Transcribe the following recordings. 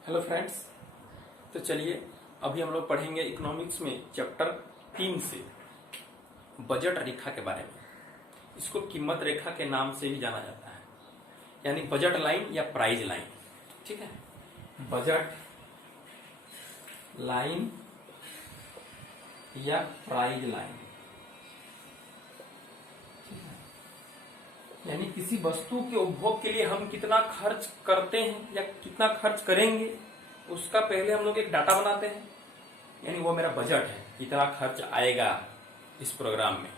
Hello friends. तो चलिए अभी हम लोग पढ़ेंगे इकोनॉमिक्स में चैप्टर 3 से बजट रेखा के बारे में। इसको कीमत रेखा के नाम से भी जाना जाता है, यानी बजट लाइन या प्राइस लाइन। ठीक है, बजट लाइन या प्राइस लाइन, यानी किसी वस्तु के उपभोग के लिए हम कितना खर्च करते हैं या कितना खर्च करेंगे उसका पहले हम लोग एक डाटा बनाते हैं, यानी वो मेरा बजट है, इतना खर्च आएगा इस प्रोग्राम में।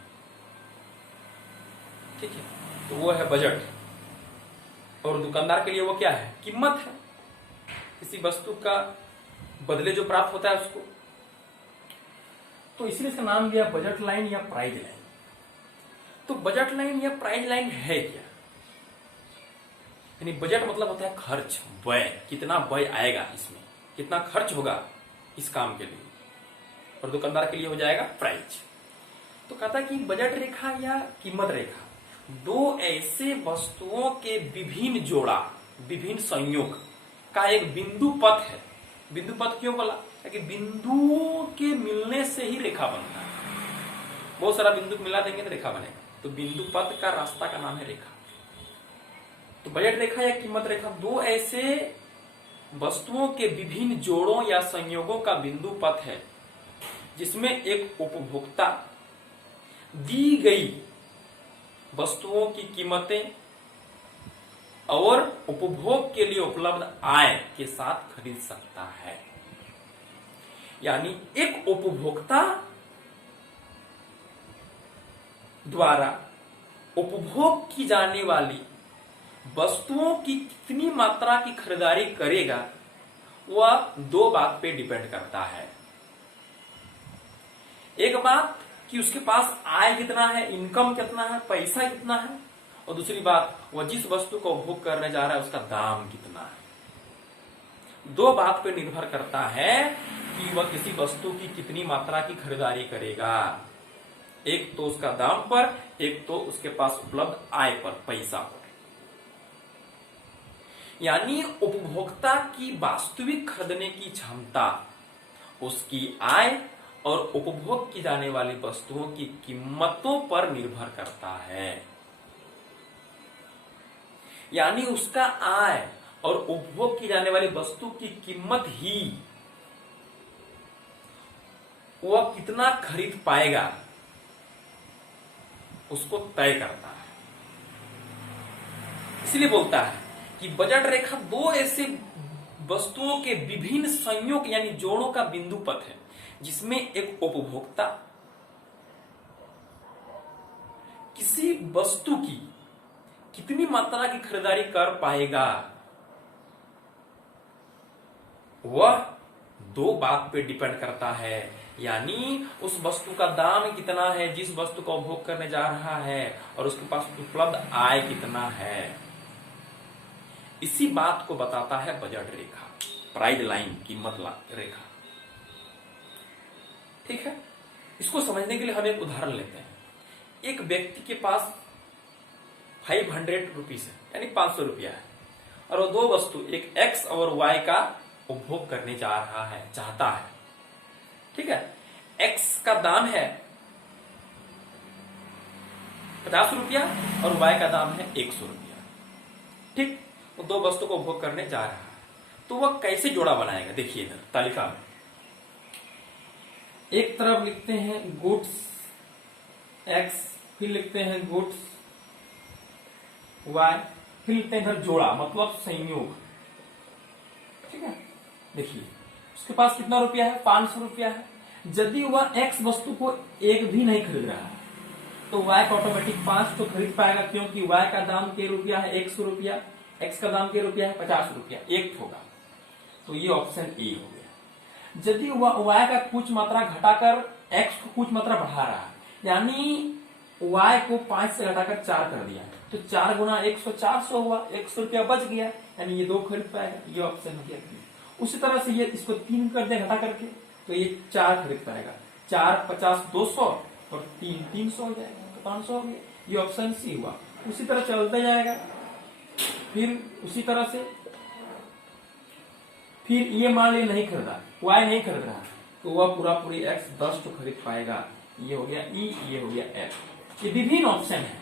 ठीक है, तो वो है बजट। और दुकानदार के लिए वो क्या है? कीमत है, किसी वस्तु का बदले जो प्राप्त होता है उसको। तो इसलिए इसका नाम दिया बजट लाइन या प्राइस लाइन। तो बजट लाइन या प्राइस लाइन है क्या? यानी बजट मतलब होता है खर्च, व्यय, कितना व्यय आएगा, इसमें कितना खर्च होगा इस काम के लिए। और दुकानदार के लिए हो जाएगा प्राइस। तो कहता है कि बजट रेखा या कीमत रेखा दो ऐसे वस्तुओं के विभिन्न जोड़ा, विभिन्न संयोग का एक बिंदु पथ है। बिंदु पथ क्यों बोला? क्योंकि बिंदुओं के मिलने से ही रेखा बनता है। बहुत सारा बिंदु मिला देंगे तो रेखा बनेगा। तो बिंदु पथ का रास्ता का नाम है रेखा। तो बजट रेखा या कीमत रेखा दो ऐसे वस्तुओं के विभिन्न जोड़ों या संयोगों का बिंदु पथ है जिसमें एक उपभोक्ता दी गई वस्तुओं की कीमतें और उपभोग के लिए उपलब्ध आय के साथ खरीद सकता है। यानी एक उपभोक्ता द्वारा उपभोग की जाने वाली वस्तुओं की कितनी मात्रा की खरीदारी करेगा वह दो बात पे डिपेंड करता है। एक बात कि उसके पास आय कितना है, इनकम कितना है, पैसा कितना है, और दूसरी बात वह जिस वस्तु को उपभोग करने जा रहा है उसका दाम कितना है। दो बात पे निर्भर करता है कि वह किसी वस्तु की कितनी मात्रा की खरीदारी करेगा। एक तो उसका दाम पर, एक तो उसके पास उपलब्ध आय पर, पैसा पर। यानी उपभोक्ता की वास्तविक खरीदने की क्षमता उसकी आय और उपभोग की जाने वाली वस्तुओं की कीमतों पर निर्भर करता है। यानी उसका आय और उपभोग की जाने वाली वस्तु की कीमत ही वह कितना खरीद पाएगा उसको तय करता है। इसलिए बोलता है कि बजट रेखा दो ऐसे वस्तुओं के विभिन्न संयोग यानी जोड़ों का बिंदु पथ है जिसमें एक उपभोक्ता किसी वस्तु की कितनी मात्रा की खरीदारी कर पाएगा वह दो बात पे डिपेंड करता है। यानी उस वस्तु का दाम कितना है जिस वस्तु का उपभोग करने जा रहा है, और उसके पास उपलब्ध आय कितना है। इसी बात को बताता है बजट रेखा, प्राइस लाइन, कीमत रेखा। ठीक है, इसको समझने के लिए हम एक उदाहरण लेते हैं। एक व्यक्ति के पास 500 रुपीज है, यानी 500 रुपया है, और वो दो वस्तु, एक एक्स और वाई का उपभोग करने जा रहा है, चाहता है। ठीक है, एक्स का दाम है 50 रुपया और वाई का दाम है 100 रुपया। ठीक, वो दो वस्तु को उपभोग करने जा रहा है। तो वह कैसे जोड़ा बनाएगा? देखिए इधर तालिका में एक तरफ लिखते हैं गुड्स एक्स, फिर लिखते हैं गुड्स वाई, फिर लिखते हैं इधर जोड़ा मतलब संयोग। ठीक है, देखिए उसके पास कितना रुपया है? 500 रुपया है। यदि वह एक्स वस्तु को एक भी नहीं खरीद रहा है तो वाई का ऑटोमेटिक 5 तो खरीद पाएगा, क्योंकि वाई का दाम के रुपया है 100 रुपया, एक्स का दाम के रुपया है 50 रुपया, एक होगा। तो ये ऑप्शन ए हो गया। यदि वह वाई का कुछ मात्रा घटाकर एक्स को कुछ मात्रा बढ़ा रहा है, यानी वाई को 5 से घटाकर 4 कर दिया, तो 4 गुना 100 400 हुआ, 100 रुपया बच गया, यानी ये 2 खरीद पाएगा। ये ऑप्शन हो गया। उसी तरह से ये इसको 3 कर दे घटा करके, तो ये 4 खरीद पाएगा। 4 50 200 और 3 300 हो जाएगा, तो 500 हो गया। ये ऑप्शन सी हुआ। उसी तरह चलता जाएगा। फिर उसी तरह से फिर ये मान ली नहीं खरीदा, वाई नहीं खरीद रहा, तो वह पूरा पूरी एक्स 10 तो खरीद पाएगा। ये हो गया ई, ये हो गया एफ। ये विभिन्न ऑप्शन है।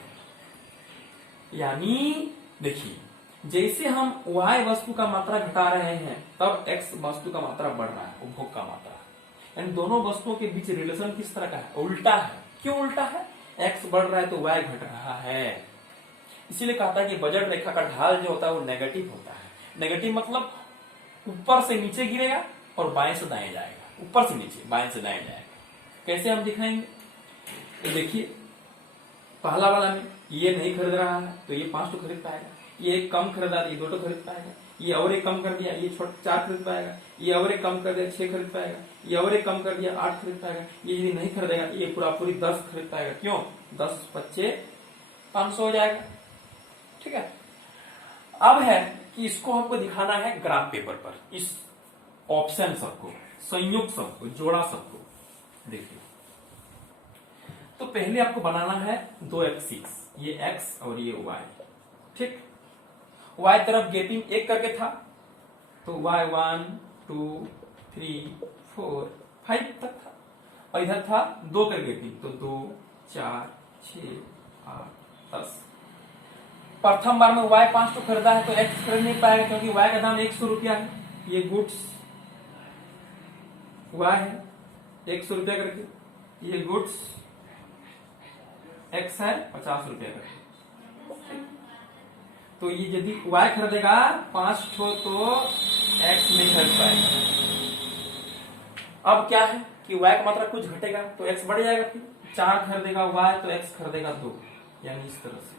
यानी देखिए, जैसे हम y वस्तु का मात्रा घटा रहे हैं तब x वस्तु का मात्रा बढ़ रहा है, उपभोग का मात्रा। यानी दोनों वस्तुओं के बीच रिलेशन किस तरह का है? उल्टा है। क्यों उल्टा है? x बढ़ रहा है तो y घट रहा है। इसीलिए कहता है कि बजट रेखा का ढाल जो होता है वो नेगेटिव होता है। नेगेटिव मतलब ऊपर से नीचे गिरेगा और बाएं से दाएं जाएगा, ऊपर से नीचे बाएं से दाएं जाएगा। कैसे हम दिखाएंगे? तो देखिए, पहला वाला में ये नहीं खरीद रहा है तो ये 5 तो खरीद पाएगा, ये एक कम खरीदा ये 2 तो खरीद पाएगा, ये और एक कम कर दिया ये 4 खरीद पाएगा, ये और एक कम कर दिया 6 खरीद पाएगा, ये और एक कम कर दिया 8 खरीद पाएगा। ये यदि नहीं खरीदेगा ये पूरा पूरी 10 खरीद पाएगा। क्यों? 10 25 500 हो जाएगा। ठीक है। अब है कि इसको हमको दिखाना है ग्राफ पेपर पर, इस ऑप्शन सबको, संयुक्त सबको, जोड़ा सबको। देखिए, तो पहले आपको बनाना है 2 एक्सिस, ये x और ये y। ठीक, y तरफ गैपिंग 1 करके था तो y 1 2 3 4 5 तक था, और इधर था 2 कर गैपिंग तो 2 4 6 8 10। प्रथम बार में y 5 तो खरीदा है तो x खरीद नहीं पाएगा क्योंकि y का दाम 100 रुपया है। ये गुड्स y है 100 रुपया करके, ये गुड्स x है 50 रुपया करके। तो ये यदि y खरीदेगा 5 तो x नहीं खरीद पाएगा। अब क्या है कि y का मात्रा कुछ घटेगा तो x बढ़ जाएगा। फिर 4 खरीदेगा y तो x खरीदेगा 2, यानी इस तरह से।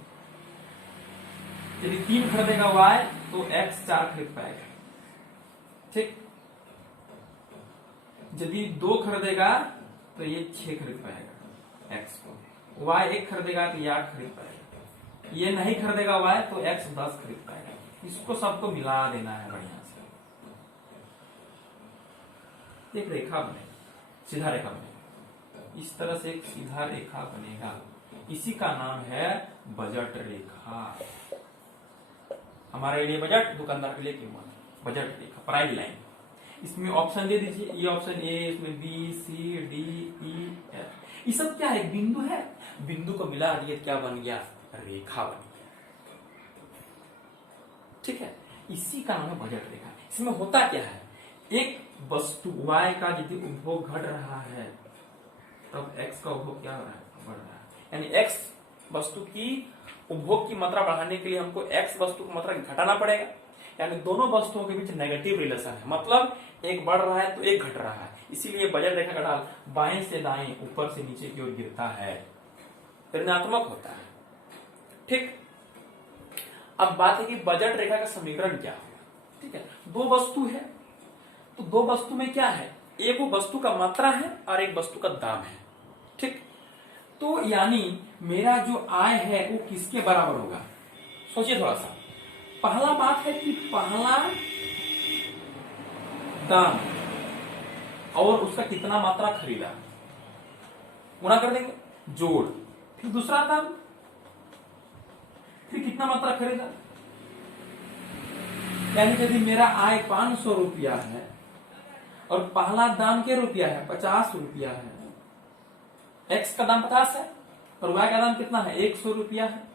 यदि 3 खरीदेगा y तो x 4 खरीद पाएगा। ठीक, यदि 2 खरीदेगा तो ये 6 खरीद पाएगा x को, y 1 खरीदेगा तो ये 8 खरीद पाएगा, ये नहीं खरीदेगा y तो x 10 खरीद पाएगा। इसको सबको मिला देना है बढ़िया से, एक रेखा बनेगी, सीधा रेखा बनेगी। इस तरह से एक सीधा रेखा बनेगा, इसी का नाम है बजट रेखा। हमारे लिए बजट, दुकानदार के लिए कीमत, बजट रेखा, प्राइस लाइन। इसमें ऑप्शन दे दीजिए, ये ऑप्शन ए, इसमें B C D E F. ये सब क्या है? बिंदु है, बिंदु को मिला दिए क्या बन गया? रेखा बन गया। ठीक है, इसी का नाम है बजट रेखा। इसमें होता क्या है? एक वस्तु y का यदि उपभोग घट रहा है तब x का उपभोग क्या हो रहा है? बढ़ रहा है। यानी x वस्तु की उपभोग की मात्रा बढ़ाने के लिए हमको x वस्तु की मात्रा घटाना पड़ेगा। यानी दोनों वस्तुओं के बीच नेगेटिव रिलेशन है, मतलब एक बढ़ रहा है तो एक घट रहा है। इसीलिए बजट रेखा का ढाल बाएं से दाएं, ऊपर से नीचे की ओर गिरता है, ऋणात्मक होता है। ठीक, अब बात है कि बजट रेखा का समीकरण क्या होगा। ठीक है, 2 वस्तु है तो 2 वस्तु में क्या है? एक वो वस्तु का मात्रा है और एक वस्तु का दाम है। ठीक, तो यानी मेरा जो आय है वो किसके बराबर होगा? सोचिए थोड़ा सा। पहला बात है कि पहला दाम और उसका कितना मात्रा खरीदा, गुणा कर देंगे, जोड़, फिर दूसरा दाम, फिर कितना मात्रा खरीदा। यानी यदि मेरा आय 500 रुपया है और पहला दाम क्या रुपया है? 50 रुपया है, एक्स का दाम 50 है और वाई का दाम कितना है? 100 रुपया है।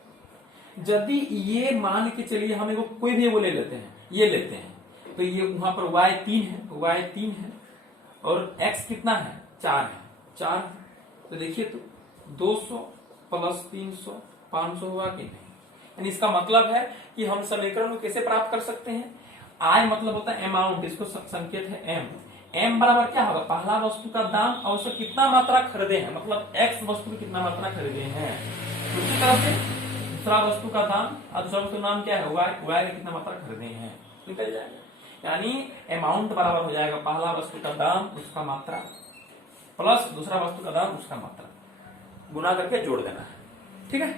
यदि ये मान के चलिए हम कोई भी वो ले लेते हैं, ये लेते हैं, तो ये वहां पर y 3 है तो y 3 है और x कितना है? 4 है, 4 है। तो देखिए तो 200 प्लस 300 500 हुआ कि नहीं? यानी इसका मतलब है कि हम समीकरण को कैसे प्राप्त कर सकते हैं? आय मतलब होता है अमाउंट, इसको संकेत है m। m बराबर क्या होगा? पहला वस्तु का दाम और उसको कितना मात्रा खरीदे हैं, मतलब x वस्तु की कितना मात्रा खरीदे हैं। दूसरी तरफ से दूसरा वस्तु का दाम और दूसरा वस्तु का नाम क्या है? y का कितना मात्रा खरीदे हैं, निकल जाएगा। यानी अमाउंट बराबर हो जाएगा पहला वस्तु का दाम उसका मात्रा प्लस दूसरा वस्तु का दाम उसका मात्रा, गुना करके जोड़ देना है। ठीक है,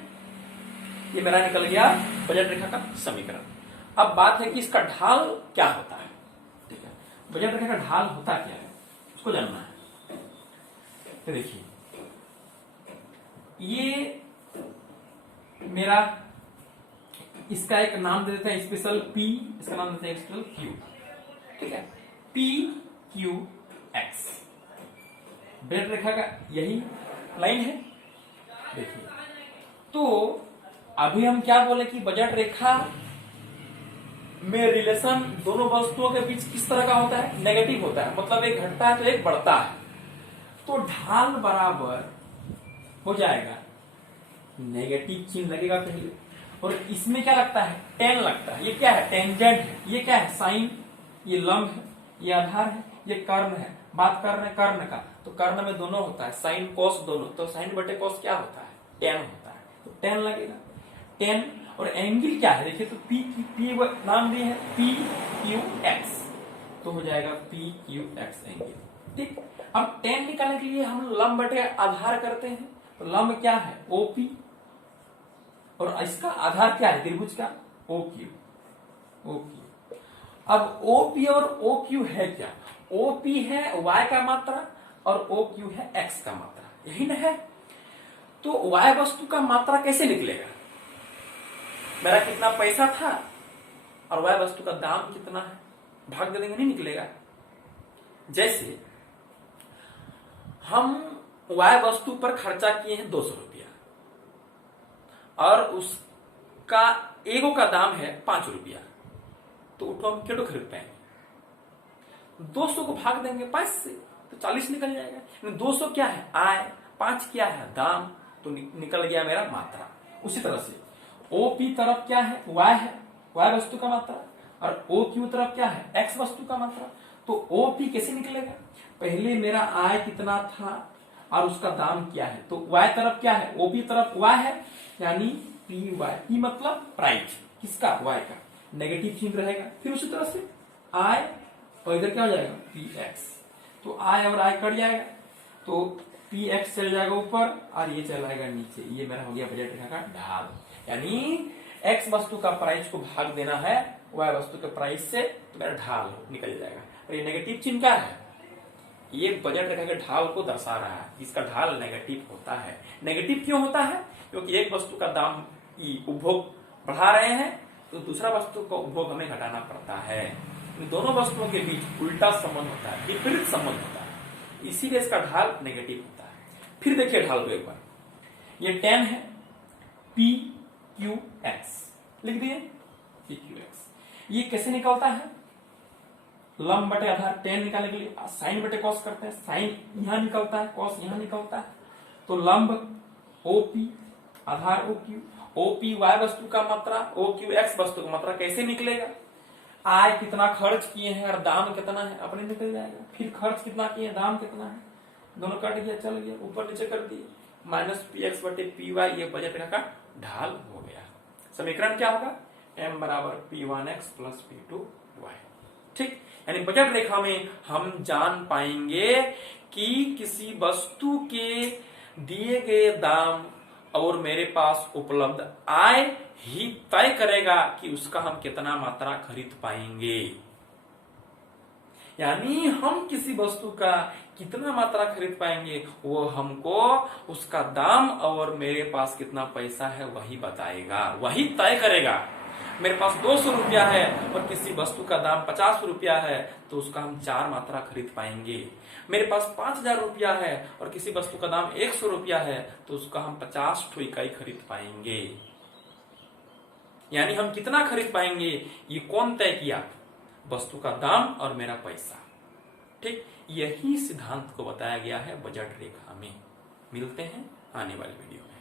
ये मेरा निकल गया बजट रेखा का समीकरण। अब बात है कि इसका ढाल क्या होता है। ठीक है, बजट रेखा का ढाल होता क्या है उसको जानना है। तो देखिए, ये मेरा इसका एक नाम दे देते हैं स्पेशल P, इसका नाम देते हैं स्पेशल Q। ठीक है, पी क्यू एक्स। बजट रेखा का यही लाइन है। देखिए, तो अभी हम क्या बोले कि बजट रेखा में रिलेशन दोनों वस्तुओं के बीच किस तरह का होता है, नेगेटिव होता है। मतलब एक घटता है तो एक बढ़ता है। तो ढाल बराबर हो जाएगा, नेगेटिव चिन्ह लगेगा पहले, और इसमें क्या लगता है, टेन लगता है। ये क्या है, टेंजेंट है। ये क्या है, साइन। ये लंब है, ये आधार है, ये कर्ण है। बात कर रहे हैं कर्ण का, तो कर्ण में दोनों होता है, साइन कोस दोनों। तो साइन बटे कोस क्या होता है, टेन होता है। तो टेन लगेगा, टेन। और एंगल क्या है, देखिए तो पी नाम दिए है, पी क्यू एक्स, तो हो जाएगा पी क्यू एक्स एंगल। ठीक। अब टेन निकालने के लिए हम लंब बटे आधार करते हैं। तो लंब क्या है, ओपी, और इसका आधार क्या है, त्रिभुज का ओ क्यू। अब ओपी और ओ क्यू है क्या, ओपी है वाई का मात्रा और ओ क्यू है एक्स का मात्रा, यही ना है। तो वाई वस्तु का मात्रा कैसे निकलेगा, मेरा कितना पैसा था और वाई वस्तु का दाम कितना है, भाग दे देंगे, नहीं निकलेगा। जैसे हम वाई वस्तु पर खर्चा किए हैं 200 रुपया और उसका एगो का दाम है 5 रुपया, तो उठो हम क्यों खरीद पाएंगे, 200 को भाग देंगे 5 से तो 40 निकल जाएगा। 200 क्या है, आय, 5 क्या है, दाम, तो निकल गया मेरा मात्रा। उसी तरह से ओपी तरफ क्या है, वाई है, वाई वस्तु का मात्रा, और ओ क्यू तरफ क्या है, एक्स वस्तु का मात्रा। तो ओपी कैसे निकलेगा, पहले मेरा आय कितना था और उसका दाम क्या है, तो वाई तरफ क्या है, ओपी तरफ वाई है, यानी पी वाई। पी मतलब प्राइस किसका, वाई का, नेगेटिव चिन्ह रहेगा। फिर उसी तरह से आय और इधर क्या हो जाएगा, पी एक्स। तो आय और आय कट जाएगा, तो पी एक्स चल जाएगा ऊपर और ये चला जाएगा नीचे। ये मेरा हो गया बजट रेखा का ढाल। यानी एक्स वस्तु का प्राइस को भाग देना है वाई वस्तु के प्राइस से, तो मेरा ढाल निकल जाएगा। और ये नेगेटिव चिन्ह क्या है, ये बजट रेखा के ढाल को दर्शा रहा है, इसका ढाल नेगेटिव होता है। नेगेटिव क्यों होता है, क्योंकि एक वस्तु का दाम उपभोग बढ़ा रहे हैं तो दूसरा वस्तु का उपभोग हमें घटाना पड़ता है। दोनों वस्तुओं के बीच उल्टा संबंध होता है, विपरीत संबंध होता है, इसीलिए इसका ढाल नेगेटिव होता है। फिर देखिए ढाल को एक बार, ये 10 है, पी क्यू एक्स लिख दिए, पी क्यू एक्स। ये कैसे निकलता है, लंब बटे आधार, 10 निकालने के लिए साइन बटे कॉस करते हैं, साइन यहां निकलता है, कॉस यहां निकलता है। तो लंब ओपी, आधार ओ क्यू, ओपी वाई वस्तु का मात्रा, ओ क्यू एक्स वस्तु का मात्रा। कैसे निकलेगा, आय कितना खर्च किए हैं और दाम कितना है, अपने निकल जाएगा। फिर खर्च कितना किए, दाम कितना है, दोनों कट गया, चल गया, ऊपर नीचे कर दिए, माइनस पी एक्स बटे पी वाई। ये बजट रेखा का ढाल हो गया। समीकरण क्या होगा, m बराबर P1 x plus P2 y। ठीक, यानी बजट रेखा में हम जान पाएंगे कि किसी वस्तु के दिए गए दाम और मेरे पास उपलब्ध आय ही तय करेगा कि उसका हम कितना मात्रा खरीद पाएंगे। यानी हम किसी वस्तु का कितना मात्रा खरीद पाएंगे वो हमको उसका दाम और मेरे पास कितना पैसा है वही बताएगा, वही तय करेगा। मेरे पास 200 रुपया है और किसी वस्तु का दाम 50 रुपया है तो उसका हम 4 मात्रा खरीद पाएंगे। मेरे पास 5000 रुपया है और किसी वस्तु का दाम 100 रुपया है तो उसका हम 50 ठो इकाई खरीद पाएंगे। यानी हम कितना खरीद पाएंगे ये कौन तय किया, वस्तु का दाम और मेरा पैसा। ठीक, यही सिद्धांत को बताया गया है बजट रेखा में। मिलते हैं आने वाली वीडियो में।